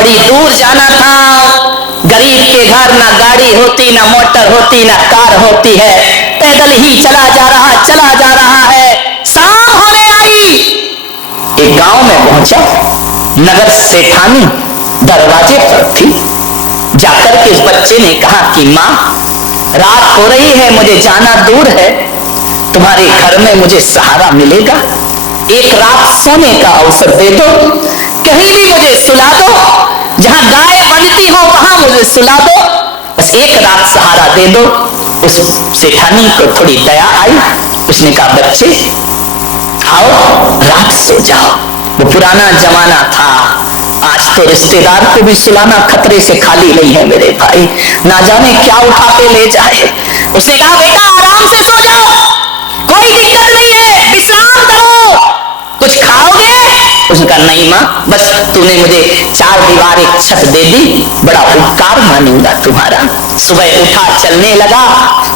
बड़ी दूर जाना था। गरीब के घर ना गाड़ी होती, ना मोटर होती, ना कार होती है, पैदल ही चला जा रहा है। शाम होने आई, एक गांव में पहुंचा। नगर सेठानी दरवाजे पर थी। जाकर के उस बच्चे ने कहा कि माँ, रात हो रही है, मुझे जाना दूर है, तुम्हारे घर में मुझे सहारा मिलेगा, एक रात सोने का अवसर दे दो, कहीं भी मुझे सुला दो, जहां गाय बनती हो वहां मुझे सुला दो, बस एक रात सहारा दे दो। उस सेठानी को थोड़ी दया आई। उसने कहा बच्चे आओ, रात सो जाओ। वो पुराना जमाना था, आज तो रिश्तेदार को भी सुलाना खतरे से खाली नहीं है मेरे भाई, ना जाने क्या उठा के ले जाए। उसने कहा बेटा आराम से सो जाओ, कोई दिक्कत नहीं है, विश्राम करो, कुछ खाओगे? उसने कहा नहीं माँ, बस तूने मुझे चार दीवार एक छत दे दी, बड़ा उपकार मानूंगा तुम्हारा। सुबह उठा, चलने लगा।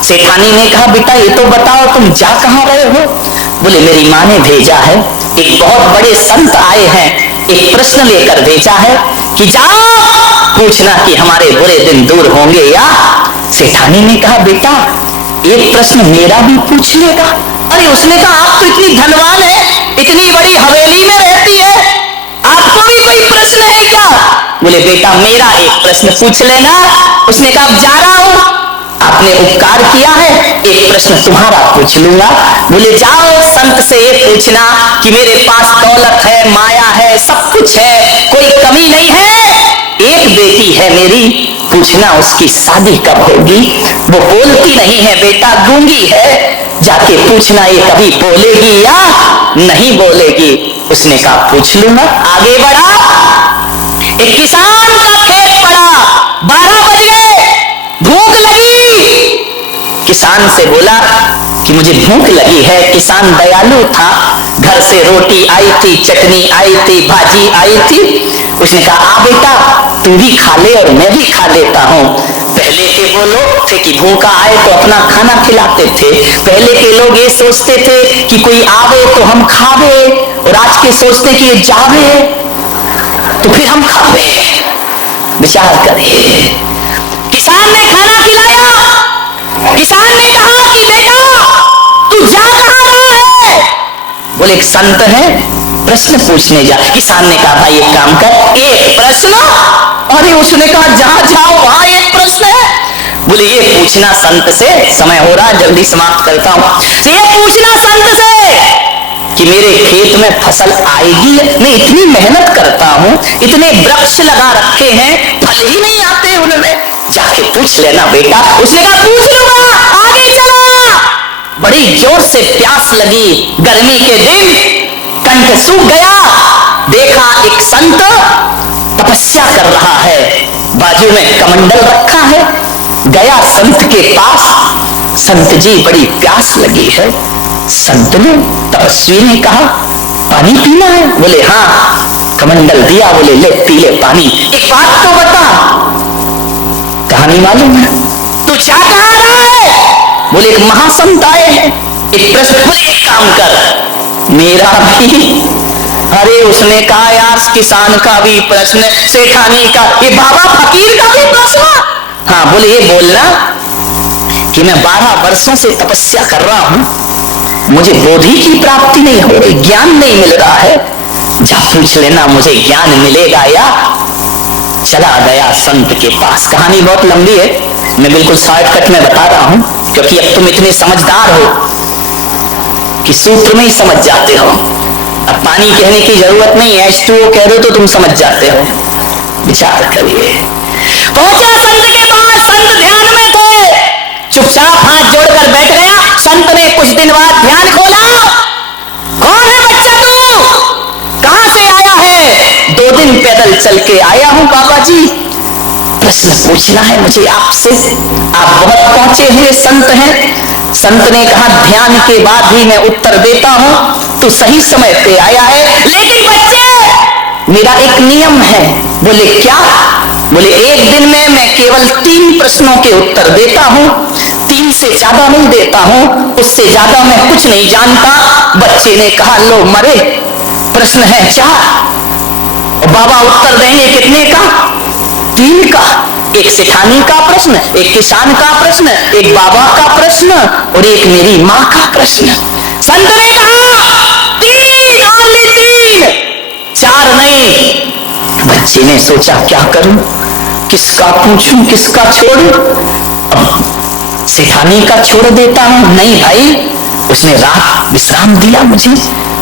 सेठानी ने कहा बेटा ये तो बताओ तुम जा कहाँ रहे हो? बोले मेरी माँ ने भेजा है, एक बहुत बड़े संत आए हैं, एक प्रश्न लेकर भेजा है कि जाओ पूछना कि हमारे बुरे दिन दूर होंगे या। सेठानी ने कहा बेटा एक प्रश्न मेरा भी पूछ लेगा। अरे उसने कहा आप तो इतनी धनवान है, इतनी बड़ी हवेली में रहती है, आपको भी कोई प्रश्न है क्या? बोले बेटा मेरा एक प्रश्न पूछ लेना। उसने कहा अब जा रहा हूं, आपने उपकार किया है, एक प्रश्न तुम्हारा पूछ लूंगा। बोले जाओ संत से ये पूछना कि मेरे पास दौलत है, माया है, सब कुछ है, कोई कमी नहीं है, एक बेटी है मेरी, पूछना उसकी शादी कब होगी। वो बोलती नहीं है बेटा, गूंगी है, जाके पूछना ये कभी बोलेगी या नहीं बोलेगी। उसने कहा पूछ लूंगा। आगे बढ़ा, एक किसान का खेत पड़ा, 12 बज गए, भूख लगी। किसान से बोला कि मुझे भूख लगी है। किसान दयालु था, घर से रोटी आई थी, चटनी आई थी, भाजी आई थी। उसने कहा आ बेटा तू भी खा ले और मैं भी खा लेता हूँ। पहले के वो लोग थे कि भूखा आए तो अपना खाना खिलाते थे। पहले के लोग ये सोचते थे कि कोई आवे तो हम खावे, और आज के सोचते कि ये जावे तो फिर हम खावे। विचार करिए, किसान ने खाना खिलाया। किसान ने कहा कि बेटा तू जा कहां रहा है? बोले एक संत है, प्रश्न पूछने जा। किसान ने कहा भाई एक काम कर, एक प्रश्न? अरे उसने कहा जहां जाओ वहां एक प्रश्न है। बोले ये पूछना संत से, समय हो रहा जल्दी समाप्त करता हूं, ये पूछना संत से कि मेरे खेत में फसल आएगी? मैं इतनी मेहनत करता हूं, इतने वृक्ष लगा रखे हैं, फल ही नहीं आते उनमें, जाके पूछ लेना बेटा। उसने कहा पूछ लूंगा, आगे चला। बड़ी जोर से प्यास लगी, गर्मी के दिन, कंठ सूख गया। देखा एक संत तपस्या कर रहा है, बाजू में कमंडल रखा है। गया संत के पास, संत जी बड़ी प्यास लगी है। संत ने, तपस्वी ने कहा पानी पीना है? बोले हाँ। कमंडल दिया, बोले ले पी ले पानी। एक बात तो बता, कहानी मालूम है? तू जा कहां रहा है? बोले एक महासंत आए हैं, एक प्रश्न। बोले एक काम कर, मेरा भी। अरे उसने कहा यार किसान का भी प्रश्न, सेठानी का, ये बाबा फकीर का भी प्रश्न। हाँ बोले ये बोलना कि मैं 12 वर्षों से तपस्या कर रहा हूं, मुझे बोधि की प्राप्ति नहीं हो रही, ज्ञान नहीं मिल रहा है, जा पूछ लेना मुझे ज्ञान मिलेगा या। चला गया संत के पास। कहानी बहुत लंबी है, मैं बिल्कुल शॉर्टकट में बता रहा हूं, क्योंकि अब तुम इतने समझदार हो कि सूत्र में ही समझ जाते हो। अब पानी कहने की जरूरत नहीं है, H2O कह दो तो तुम समझ जाते हो। विचार करिए। पहुंचा संत के पास, संत ध्यान में थे, चुपचाप हाथ जोड़कर बैठ गया। संत ने कुछ दिन बाद ध्यान खोला। कौन है बच्चा तू? कहां से आया है? 2 दिन पैदल चल के आया हूं बाबा जी, प्रश्न पूछना है मुझे आपसे। आप बहुत पहुंचे हुए संत हैं। संत ने कहा ध्यान के बाद ही मैं उत्तर देता हूं, तो सही समय पे आया है, लेकिन बच्चे मेरा एक नियम है। बोले क्या? बोले एक दिन में मैं केवल 3 प्रश्नों के उत्तर देता हूं, 3 से ज्यादा नहीं देता हूं, उससे ज्यादा मैं कुछ नहीं जानता। बच्चे ने कहा लो मरे, प्रश्न है 4, बाबा उत्तर देंगे कितने का? तीन का, एक सेठानी का प्रश्न, एक किसान का प्रश्न, एक बाबा का प्रश्न और एक मेरी माँ का प्रश्न। संत ने कहा तीन, ओनली तीन, चार नहीं। बच्चे ने सोचा क्या करूं, किसका पूछूं, किसका छोड़ूं। सेठानी का छोड़ देता हूं। नहीं भाई, उसने रात विश्राम दिया मुझे।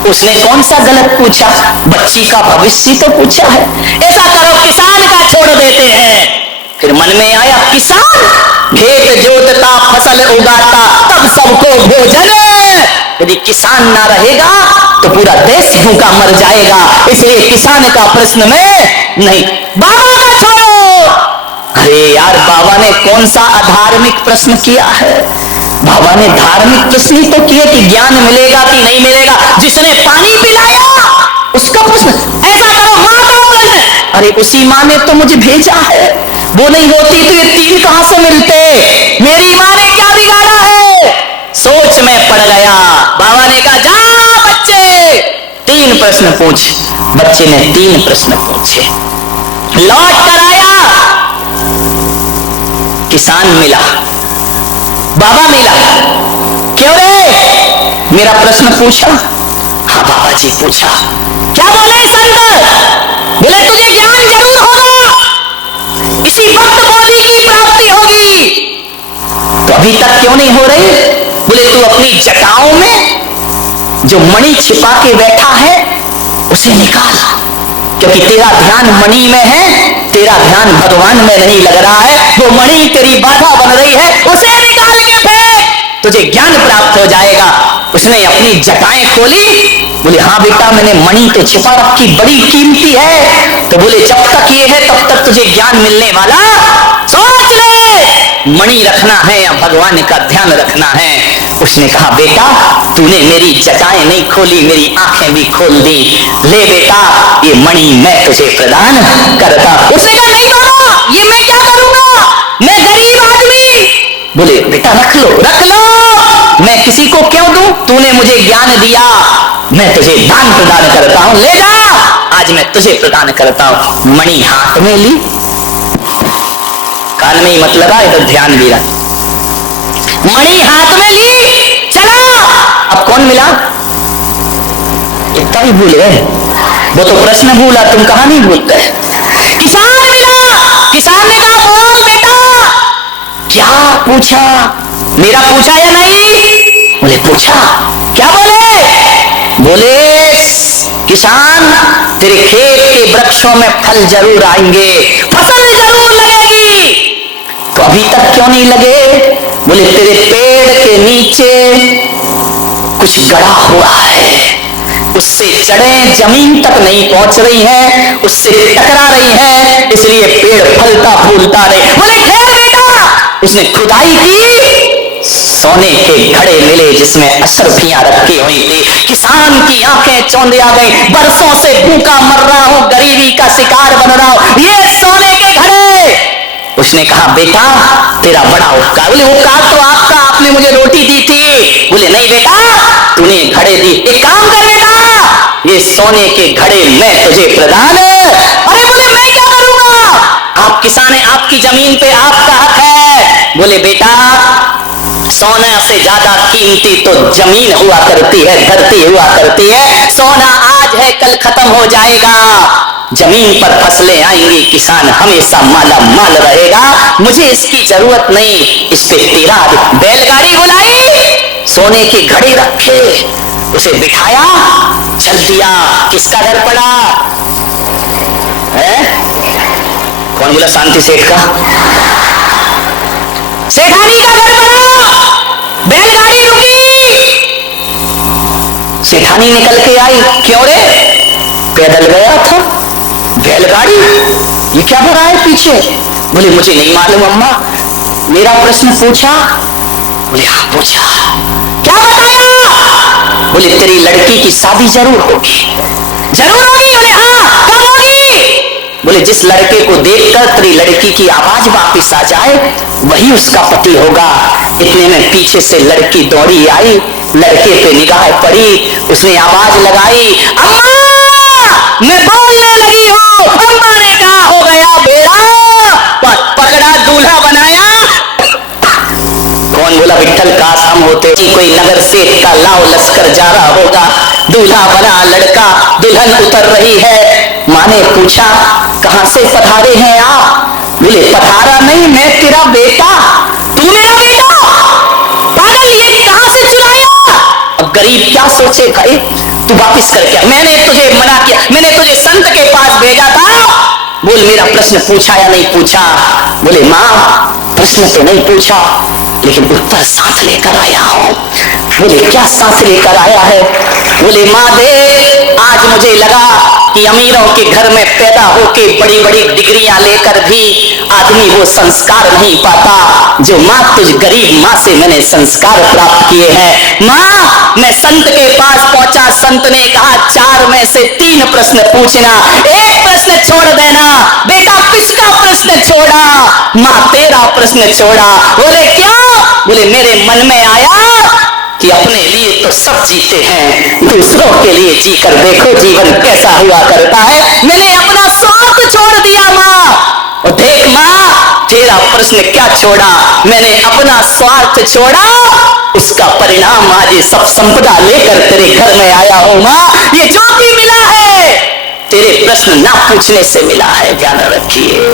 उसने कौन सा गलत पूछा, बच्ची का भविष्य तो पूछा है। ऐसा करो किसान का छोड़ देते हैं। फिर मन में आया किसान खेत जोतता फसल उगाता तब सबको भोजन, यदि किसान ना रहेगा तो पूरा देश भूखा मर जाएगा, इसलिए किसान का प्रश्न में नहीं। बाबा का छोड़ो। अरे यार, बाबा ने कौन सा अधार्मिक प्रश्न किया है? बाबा ने धार्मिक प्रश्न ही तो किए कि ज्ञान मिलेगा कि नहीं मिलेगा। जिसने पानी पिलाया उसका प्रश्न। ऐसा करो माँ का प्रश्न। अरे उसी माँ ने तो मुझे भेजा है, वो नहीं होती तो ये तीन कहां से मिलते? मेरी माँ ने क्या बिगाड़ा है? सोच में पड़ गया। बाबा ने कहा जा बच्चे, तीन प्रश्न पूछ। बच्चे ने तीन प्रश्न पूछे। लौट कर आया, किसान मिला, बाबा मिला। क्यों रे, मेरा प्रश्न पूछा? हाँ बाबा जी पूछा। क्या बोले संत? बोले तुझे ज्ञान जरूर होगा, इसी वक्त बोधि की प्राप्ति होगी। तो अभी तक क्यों नहीं हो रही? बोले तू अपनी जटाओं में जो मणि छिपा के बैठा है उसे निकाल, क्योंकि तेरा ध्यान मणि में है, तेरा ध्यान भगवान में नहीं लग रहा है। वो मणि तेरी बाधा बन रही है, उसे निकाल के फेंक, तुझे ज्ञान प्राप्त हो जाएगा। उसने अपनी जटाएं खोली। बोले हाँ बेटा, मैंने मणि तो छिपा रखी, बड़ी कीमती है। तो बोले जब तक ये है तब तक तुझे ज्ञान मिलने वाला। सोच ले, मणि रखना है या भगवान का ध्यान रखना है। उसने कहा बेटा, तूने मेरी जटाएं नहीं खोली, मेरी आंखें भी खोल दी। ले बेटा, ये मणि मैं तुझे प्रदान करता। उसने कहा नहीं बाबा, ये मैं क्या करूंगा, मैं गरीब आदमी। बोले बेटा रख लो, रख लो, मैं किसी को क्यों दूं? तूने मुझे ज्ञान दिया, मैं तुझे दान प्रदान करता हूं, ले जा, आज मैं तुझे प्रदान करता हूं। मणि हाथ में ली, कान में ही मत लगा, इधर ध्यान भी रख। मणि हाथ में ली, चला। अब कौन मिला? इतना ही भूल गए, वो तो प्रश्न भूला, तुम कहानी भूल गए। किसान मिला। किसान ने कहा बोल बेटा, क्या पूछा? मेरा पूछा या नहीं? बोले पूछा। क्या बोले? बोले किसान, तेरे खेत के वृक्षों में फल जरूर आएंगे, फसल जरूर लगेगी। तो अभी तक क्यों नहीं लगे? बोले तेरे पेड़ के नीचे कुछ गड़ा हुआ है, उससे जड़ें जमीन तक नहीं पहुंच रही हैं, उससे टकरा रही हैं, इसलिए पेड़ फलता फूलता नहीं। बोले ठहर बेटा। उसने खुदाई की, सोने के घड़े मिले जिसमें अशर्फियां रखी हुई थी। किसान की आंखें चौंधे आ गई, बरसों से भूखा मर रहा हूं, गरीबी का शिकार बन रहा हूं, ये सोने के घड़े। उसने कहा बेटा तेरा बड़ा उपकार। बोले उपकार तो आपका, आपने मुझे रोटी दी थी। बोले नहीं बेटा, तूने घड़े दी, एक काम कर बेटा, ये सोने के घड़े मैं तुझे प्रदान। अरे बोले मैं क्या करूंगा? आप किसान है, आपकी जमीन पे आपका हक है। बोले बेटा, सोना से ज्यादा कीमती तो जमीन हुआ करती है, धरती हुआ करती है। सोना आज है कल खत्म हो जाएगा, जमीन पर फसलें आएंगी, किसान हमेशा माला माल रहेगा, मुझे इसकी जरूरत नहीं। इस पे तेरा बैलगाड़ी बुलाई, सोने के घड़े रखे, उसे बिठाया, चल दिया। किसका घर पड़ा है? कौन बोला? शांति सेठ का। सेठानी का घर पड़ा, बैलगाड़ी रुकी, सेठानी निकल के आई। क्यों रे? पैदल गया था, बैलगाड़ी ये क्या भरा है पीछे? बोले मुझे नहीं मालूम अम्मा, मेरा प्रश्न पूछा। बोले हाँ पूछा। क्या बताया? बोले तेरी लड़की की शादी जरूर होगी। जरूर होगी? बोले हाँ। कब होगी? बोले जिस लड़के को देखकर तेरी लड़की की आवाज वापिस आ जाए वही उसका पति होगा। इतने में पीछे से लड़की दौड़ी आई, लड़के पे निगाह पड़ी, उसने आवाज लगाई, अम्मा मैं बोलने लगी हूँ। अम्मा ने कहा हो गया बेड़ा, विट्ठल काश हम होते। कोई नगर से का लाव लश्कर जा रहा होगा, दूल्हा बना लड़का, दुल्हन उतर रही है। माँ ने पूछा कहां से पधारे हैं आप? बोले पधारा नहीं, मैं तेरा बेटा। तू मेरा बेटा? पागल, ये कहां से चुराया? अब गरीब क्या सोचे, भाई तू वापिस कर क्या, मैंने तुझे मना किया, मैंने तुझे संत के पास भेजा था। बोल मेरा प्रश्न पूछा या नहीं पूछा? बोले माँ प्रश्न तो नहीं पूछा, लेकिन उत्तर साथ लेकर आया हूं। बोले क्या साथ लेकर आया है? बोले माँ देख, आज मुझे लगा कि अमीरों के घर में पैदा होके बड़ी बड़ी डिग्रियां लेकर भी आदमी वो संस्कार नहीं पाता जो माँ तुझ गरीब माँ से मैंने संस्कार प्राप्त किए हैं। माँ मैं संत के पास पहुंचा, संत ने कहा 4 में से 3 प्रश्न पूछना, 1 प्रश्न छोड़ देना। बेटा किसका प्रश्न छोड़ा? माँ तेरा प्रश्न छोड़ा। बोले क्या? बोले मेरे मन में आया कि अपने लिए तो सब जीते हैं, दूसरों के लिए जीकर देखो जीवन कैसा हुआ करता है। मैंने अपना स्वार्थ छोड़ दिया माँ। और देख माँ तेरा प्रश्न क्या छोड़ा, मैंने अपना स्वार्थ छोड़ा, उसका परिणाम आज ये सब संपदा लेकर तेरे घर में आया हूं माँ। ये जो भी मिला है तेरे प्रश्न ना पूछने से मिला है, ध्यान रखिए।